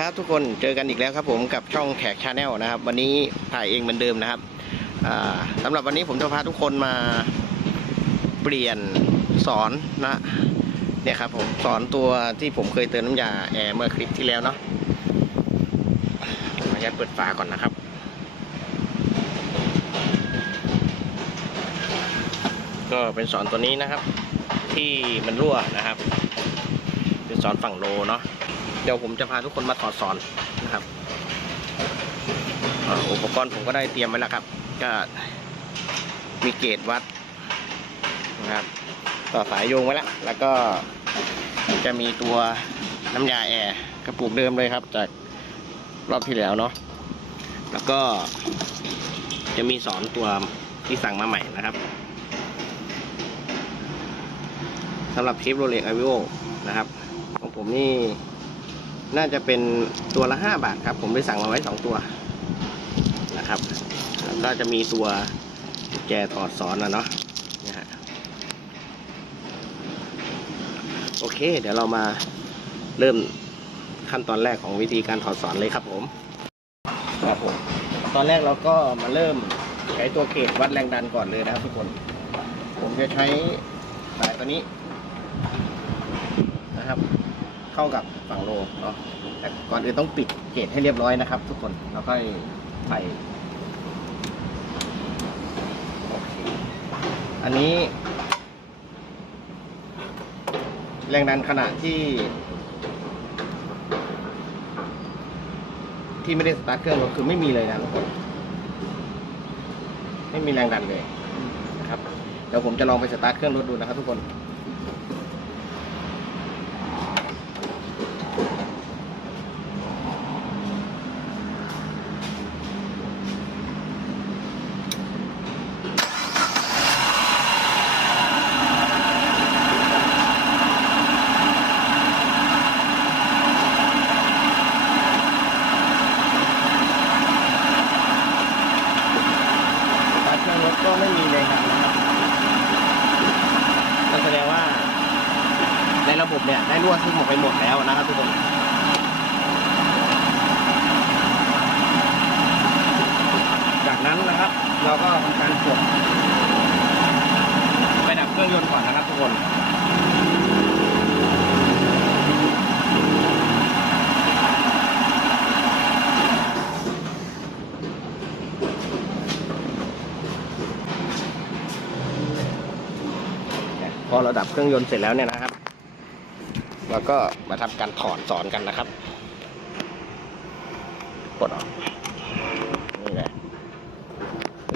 ครับทุกคนเจอกันอีกแล้วครับผมกับช่องแขกชาแนลนะครับ วันนี้ถ่ายเองเหมือนเดิมนะครับอ่าสำหรับวันนี้ผมจะพาทุกคนมาเปลี่ยนสอนนะเนี่ยครับผมสอนตัวที่ผมเคยเติมน้ำยาแอร์เมื่อคลิปที่แล้วเนาะขออนุญาตเปิดฝาก่อนนะครับก็เป็นสอนตัวนี้นะครับ ที่มันรั่วนะครับ เป็นสอนฝั่งโลเนาะ เดี๋ยวผมจะพาทุกคนมาถอดสอนนะครับอุปกรณ์ผมก็ได้เตรียมไว้แล้วครับ ก็มีเกจวัดนะครับต่อสายโยงไว้แล้วแล้วก็จะมีตัวน้ำยาแอร์กระปุกเดิมเลยครับ จากรอบที่แล้วเนาะแล้วก็จะมีสอนตัวที่สั่งมาใหม่นะครับสำหรับชิปโรเล็กไอวิโอนะครับ ของผมนี่ น่าจะเป็นตัวละห้าบาทครับ ผมได้สั่งมาไว้สองตัวนะครับ แล้วก็จะมีตัวแกถอดสอนนะเนาะนะฮะโอเค เดี๋ยวเรามาเริ่มขั้นตอนแรกของวิธีการถอดสอนเลยครับผมครับผม ตอนแรกเราก็มาเริ่มใช้ตัวเกจวัดแรงดันก่อนเลยนะครับทุกคน ผมจะใช้สายตัวนี้นะครับ เข้ากับฝั่งโลเนาะแต่ก่อนอื่นต้องปิดเกจให้เรียบร้อยนะครับ ทุกคนแล้วค่อยใส่โอเคอันนี้ แรงดันขณะที่ ที่ไม่ได้สตาร์ทเครื่องรถคือไม่มีเลยนะทุกคนไม่มีแรงดันเลยนะครับเดี๋ยวผมจะลองไปสตาร์ทเครื่องรถดูนะครับทุกคน สตาร์ทเครื่องรถก็ไม่มีเลยครับนั่นแสดงว่า ในระบบ เนี่ยได้รั่วซึมออกไปหมดแล้วนะครับทุกคนจากนั้นนะครับ เราก็ทำการกดไปดับเครื่องยนต์ก่อนนะครับทุกคนพอเราดับเครื่องยนต์เสร็จแล้วเนี่ยนะครับ เราก็มาทำการถอดสอนกันนะครับกดออกนี่เลย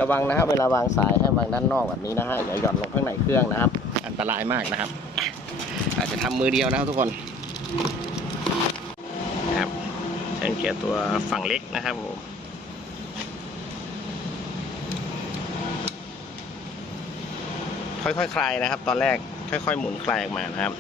ระวังนะครับ เวลาวางสายให้วางด้านนอกแบบนี้นะฮะอย่าหย่อนลงข้างในเครื่องนะครับ อันตรายมากนะครับ อาจจะทำมือเดียวนะครับทุกคนนะครับเส้นเกียร์ตัวฝั่งเล็กนะครับผมค่อยๆคลายนะครับ ตอนแรกค่อย ๆ หมุนคลายออกมานะครับ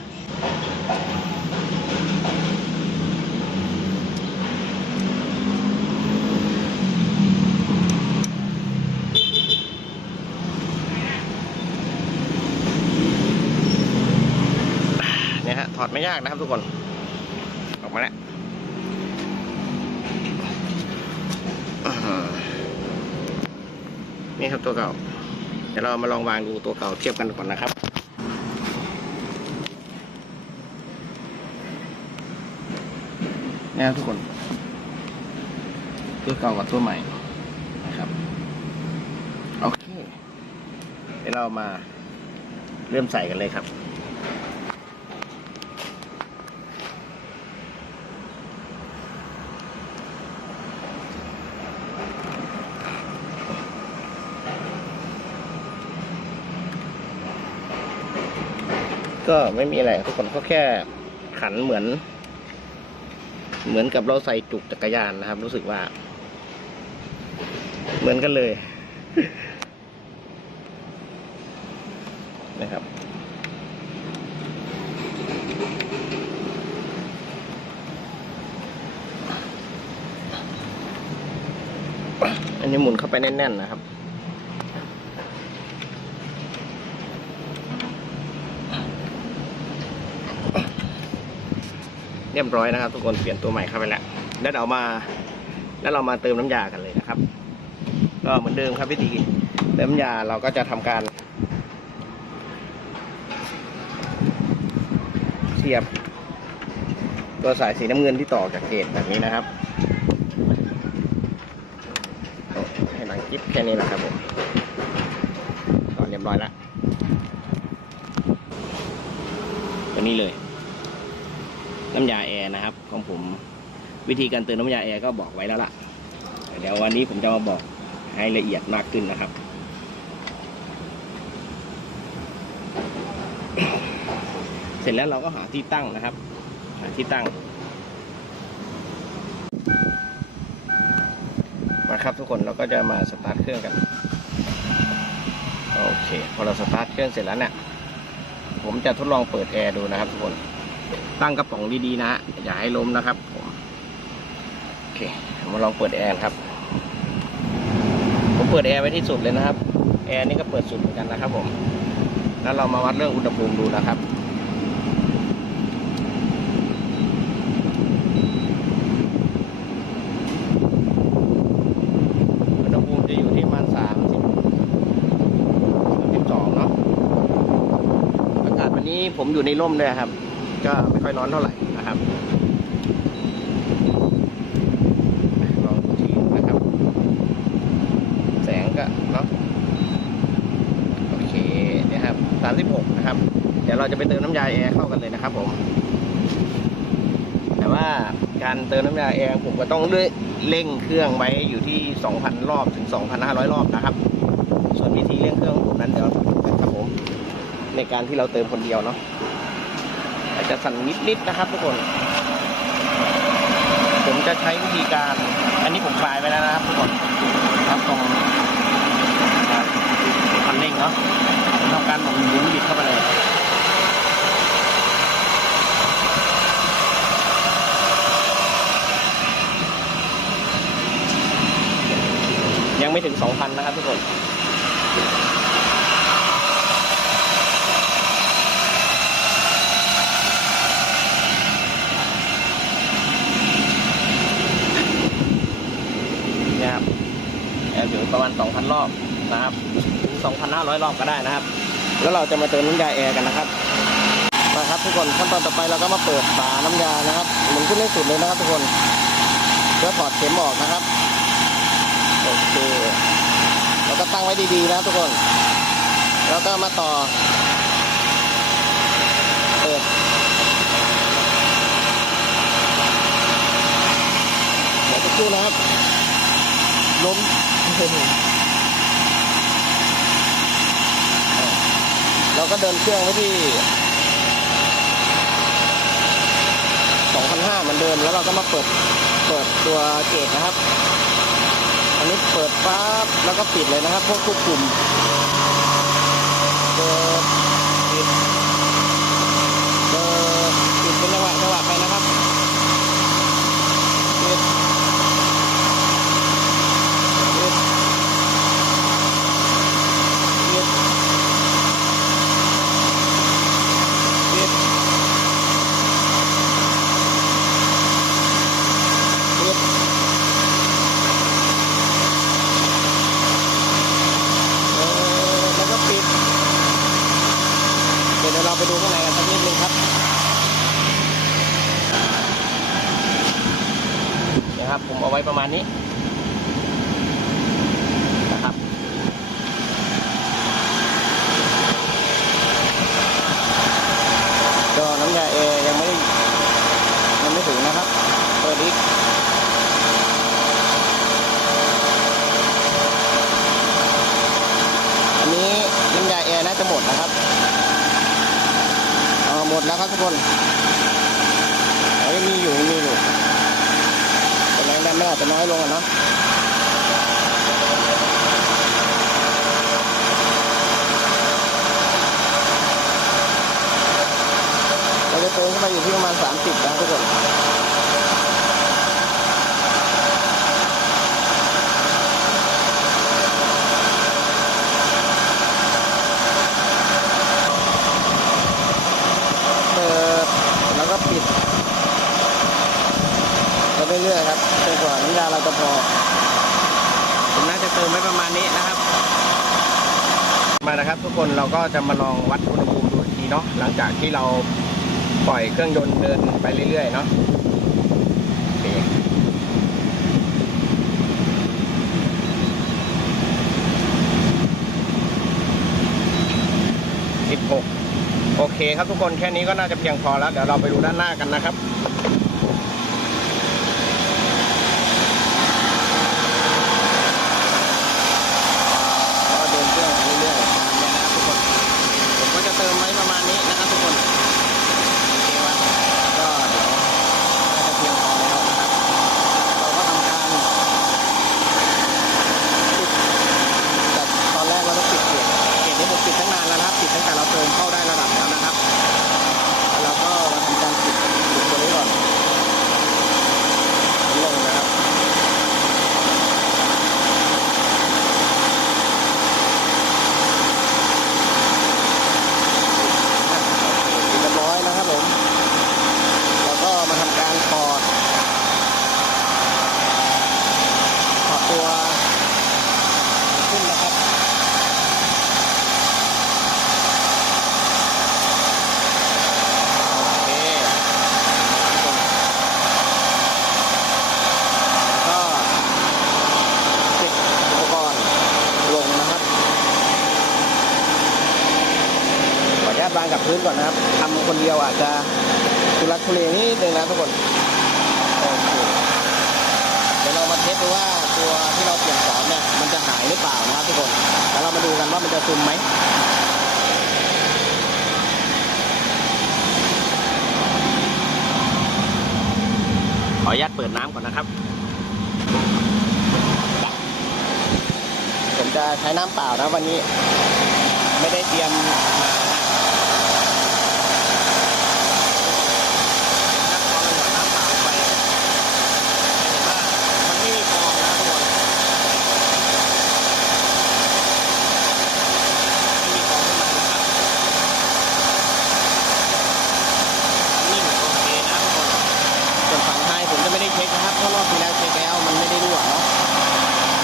เนี่ยฮะถอดไม่ยากนะครับทุกคน ออกมาแล้วนี่ครับตัวเก่า เดี๋ยวเรามาลองวางดูตัวเก่าเทียบกันก่อนนะครับนี่ครับทุกคน ตัวเก่ากับตัวใหม่นะครับโอเคเดี๋ยวเรามาเริ่มใส่กันเลยครับ ก็ไม่มีอะไรทุกคนก็แค่ขันเหมือน เหมือนกับเราใส่จุกจักรยานนะครับ รู้สึกว่า เหมือนกันเลย นะครับอันนี้หมุนเข้าไปแน่นๆนะครับ เรียบร้อยนะครับ ทุกคนเปลี่ยนตัวใหม่เข้าไปแล้ว แล้วเอามา แล้วเรามาเติมน้ำยากันเลยนะครับ ก็เหมือนเดิมครับวิธีเติมน้ำยาเราก็จะทำการ เสียบ ตัวสายสีน้ำเงินที่ต่อจากเกจแบบนี้นะครับให้หลังจิ๊บแค่นี้แหละครับผมก็เรียบร้อยแล้วตัวนี้เลย น้ำยาแอร์นะครับ ของผมวิธีการเติมน้ำยาแอร์ก็บอกไว้แล้วล่ะ เดี๋ยววันนี้ผมจะมาบอกให้ละเอียดมากขึ้นนะครับ เสร็จแล้วเราก็หาที่ตั้งนะครับหาที่ตั้งมาครับทุกคนเราก็จะมาสตาร์ทเครื่องกันโอเคพอเราสตาร์ทเครื่องเสร็จแล้วเนี่ยผมจะทดลองเปิดแอร์ดูนะครับทุกคน ตั้งกระป๋องดีๆนะฮะอย่าให้ล้มนะครับผมโอเคมาลองเปิดแอร์ครับผมเปิดแอร์ไว้ที่สุดเลยนะครับ แอร์นี่ก็เปิดสุดเหมือนกันนะครับ ผม แล้วเรามาวัดเรื่องอุณหภูมิดูนะครับอุณหภูมิจะอยู่ที่ประมาณสามสิบสองเนาะอากาศวันนี้ผมอยู่ในร่มด้วยครับ ก็ไม่ค่อยร้อนเท่าไหร่นะครับลองทีนะครับ แสงก็เนาะโอเคนี่ยครับสามสิบหกนะครับ เดี๋ยวเราจะไปเติมน้ำยาแอร์เข้ากันเลยนะครับผม แต่ว่าการเติมน้ำยาแอร์ผมก็ต้องเร่งเครื่องไว้อยู่ที่ 2,000 รอบถึง 2,500 รอบนะครับ ส่วนวิธีเร่งเครื่องผมนั้นเดี๋ยวดูกันครับผมในการที่เราเติมคนเดียวเนาะ อาจจะสั่นนิดๆนะครับทุกคน ผมจะใช้วิธีการ อันนี้ผมคลายไปแล้วนะครับทุกคนครับตรงครับคันเร่งเนาะผมทำการหมุนหมุนบิดเข้าไปเลยยังไม่ถึง 2,000 นะครับทุกคน เนี่ยครับแอร์ถึงประมาณ 2,000 รอบนะครับถึ ง2,500รอบก็ได้นะครับ แล้วเราจะมาเติมน้ำยาแอร์กันนะครับมาครับทุกคนขั้นตอนต่อไปเราก็มาเปิดฝาน้ำยานะครับหมุนขึ้นให้สุดเลยนะครับ ทุกคนเพื่อถอดเข็มออกนะครับโอเคแล้วก็ตั้งไว้ดีๆนะครับทุกคน แล้วก็มาต่อเปิดเดี๋ยวจะคู่นะครับล้ม เรา ก็เดินเครื่องไว้ที่2,500เหมือนเดิมแล้วเราก็มาเปิดเปิดตัวเกตนะครับ อันนี้เปิดปั๊บแล้วก็ปิดเลยนะครับพวกควบคุมเปิด ติดนะทุกคนเปิดแล้วก็ปิดไปเรื่อยครับจนกว่าเวลาเราจะพอผมน่าจะเติมไว้ประมาณนี้นะครับ มานะครับทุกคนเราก็จะมาลองวัดอุณหภูมิดูอีกทีเนาะหลังจากที่เรา ปล่อยเครื่องยนต์เดินไปเรื่อยๆเนาะโอเคสิบหกโอเคครับทุกคนแค่นี้ก็น่าจะเพียงพอแล้ว เดี๋ยวเราไปดูด้านหน้ากันนะครับ ก็เดินเครื่องไปเรื่อยๆตามเนี่ยนะครับทุกคน ผมก็จะเติมไว้ประมาณนี้นะครับทุกคนโอเคว่าก็เดี๋ยวน่าจะเพียงพอแล้วนะครับ เราก็ทำการปิดจากตอนแรกเราต้องปิดเกียร์เกียร์นี้ผมปิดตั้งนานแล้วนะครับปิดตั้งแต่เราเติมเข้าได้ระดับแล้วนะครับแล้วก็มาทำการปิดปิดตัวนี้ก่อนลงนะครับ เรียบร้อยนะครับผม แล้วก็มาทำการถอดถอดตัวขึ้นนะครับ โอเคทุกคนก็ติดอุปกรณ์ลงนะครับ ขออนุญาตวางกับ พื้นก่อนนะครับทำคนเดียวอาจจะทุลักทุเลนิดนึงนะทุกคนเคเดี๋ยวเรามาเทสดูว่าตัวที่เราเปลี่ยนสอนเนี่ยมันจะหายหรือเปล่านะครับทุกคนแล้วเรามาดูกันว่ามันจะซึมไหมขออนุญาตเปิดน้ำก่อนนะครับ ผมจะใช้น้ำเปล่านะวันนี้ ไม่ได้เตรียมมานะนักพอเราหยอดน้ำเปล่าลงไปเห็นว่ามันไม่มีฟองนะทุกคนไม่มีฟองขึ้นมานะครับนิ่งโอเคนะทุกคนส่วนฝั่งไทยผมจะไม่ได้เช็คนะครับเพราะรอบที่แล้วเช็คแล้วมันไม่ได้รั่วเนาะ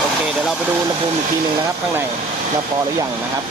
โอ เคเดี๋ยวเราไปดูอุณหภูมิอีกทีหนึ่งนะครับ ข้างในเราพอหรือยังนะครับ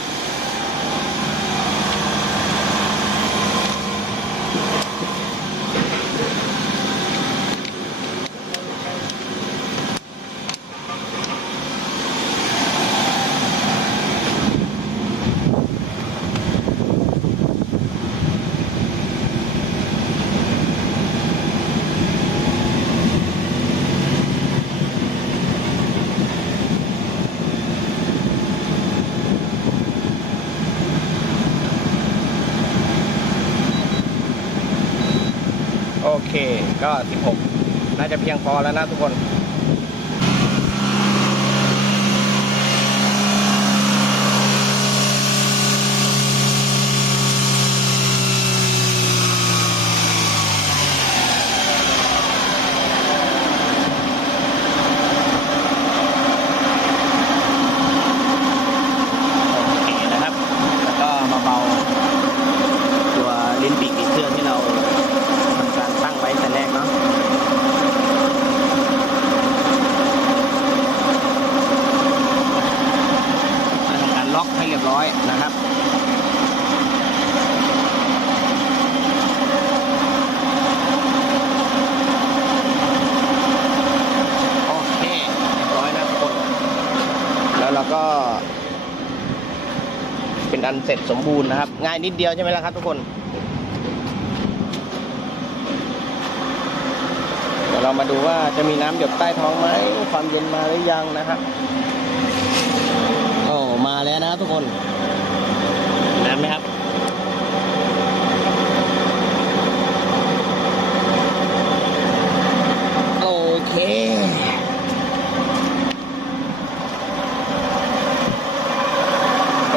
โอเค ก็ 16 น่าจะเพียงพอแล้วนะทุกคน โอเคนะครับ แล้วก็มาเบา ตัวลิ้นปีกติดเครื่องที่เราทำการตั้งไว้แต่แรกเนาะมาทำการล็อกให้เรียบร้อยนะครับ โอเค เรียบร้อยนะทุกคน แล้วเราก็ เป็นอันเสร็จสมบูรณ์นะครับ ง่ายนิดเดียวใช่ไหมล่ะครับทุกคนเดี๋ยวเรามาดูว่าจะมีน้ำหยดใต้ท้องไหมความเย็นมาหรือยังนะครับโอ้มาแล้วนะครับทุกคนน้ำไหมครับ โอเค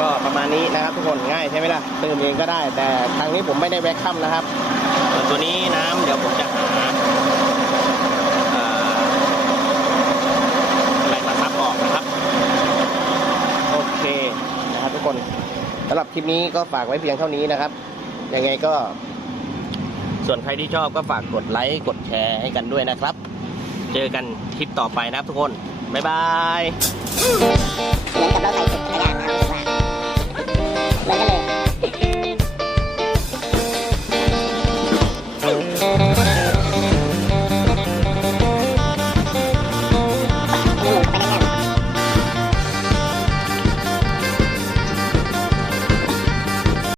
ก็ประมาณนี้นะครับทุกคนง่ายใช่ไหมล่ะ เติมเองก็ได้ แต่ทางนี้ผมไม่ได้แวคคัมนะครับส่วนตัวนี้น้ำเดี๋ยวผมจะหาเอ่ออะไรมาซับออกนะครับ โอเคนะครับทุกคนสำหรับคลิปนี้ก็ฝากไว้เพียงเท่านี้นะครับ ยังไงก็ ส่วนใครที่ชอบก็ฝากกดไลค์กดแชร์ให้กันด้วยนะครับ เจอกันคลิปต่อไปนะครับทุกคน บ๊ายบายเหมือนกับเราใส่ถุงจักรยานนะ